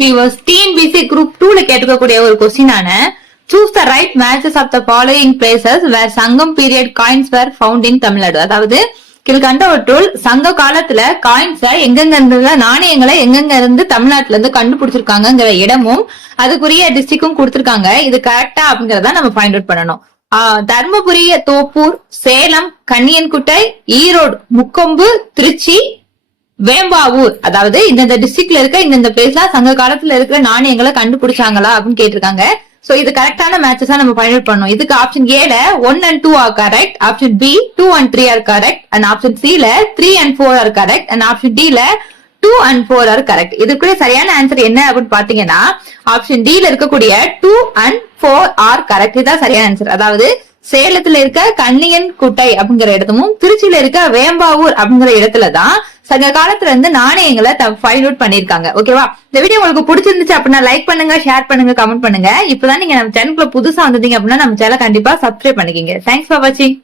TNPSC group 2ல கேட்டுக்கக்கூடிய ஒரு கொஸ்டினான choose the right matches of the following places where Sangam period coins were found in Tamil Nadu. அதாவது கீழ்கண்டவற்றுள் சங்க காலத்துல காயின்ஸ எங்கெங்க இருந்த நாணயங்களை எங்கெங்க இருந்து தமிழ்நாட்டுல இருந்து கண்டுபிடிச்சிருக்காங்கிற இடமும் அதுக்குரிய டிஸ்ட்ரிக்டும் கொடுத்திருக்காங்க. இது கரெக்டா அப்படிங்கறத நம்ம ஃபைண்ட் அவுட் பண்ணணும். தர்மபுரி, தோப்பூர், சேலம், கன்னியன்குட்டை, ஈரோடு, முக்கொம்பு, திருச்சி, வேம்பாவூர், அதாவது இந்த டிஸ்ட்ரிக்ட்ல இருக்க இந்த பிளேஸ்ல சங்க காலத்துல இருக்கிற நாணயங்களை கண்டுபிடிச்சாங்களா அப்படின்னு கேட்டிருக்காங்க. சோ இது கரெக்டான மேட்சஸா நம்ம ஃபைண்ட் அவுட் பண்ணணும். இதுக்கு ஆப்ஷன் ஏல 1 and 2 are correct, option B 2 and 3 are correct, and option C ல 3 and 4 are correct, and option D ல 2 and 4 ஆர் கரெக்ட். இதுக்குரிய சரியான ஆன்சர் என்ன அப்படின்னு பாத்தீங்கன்னா ஆப்ஷன் டி ல இருக்கக்கூடிய 2 and 4 ஆர் கரெக்ட். இதுதான் சரியான ஆன்சர். அதாவது சேலத்துல இருக்க கன்னியன்குட்டை அப்படிங்கிற இடத்தும் திருச்சியில இருக்க வேம்பாவூர் அப்படிங்கிற இடத்துலதான் சங்க காலத்துல இருந்து நாணயங்களை ஃபைண்ட் அவுட் பண்ணிருக்காங்க. ஓகேவா? இந்த வீடியோ உங்களுக்கு பிடிச்சிருந்துச்சு அப்படின்னா லைக் பண்ணுங்க, ஷேர் பண்ணுங்க, கமெண்ட் பண்ணுங்க. இப்பதான் நீங்க நம்ம சேனலுக்குள்ள புதுசா வந்தீங்க அப்படின்னா நம்ம சேனல் கண்டிப்பா சப்ஸ்கிரைப் பண்ணிக்கங்க. தேங்க்ஸ் ஃபார் வாட்சிங்.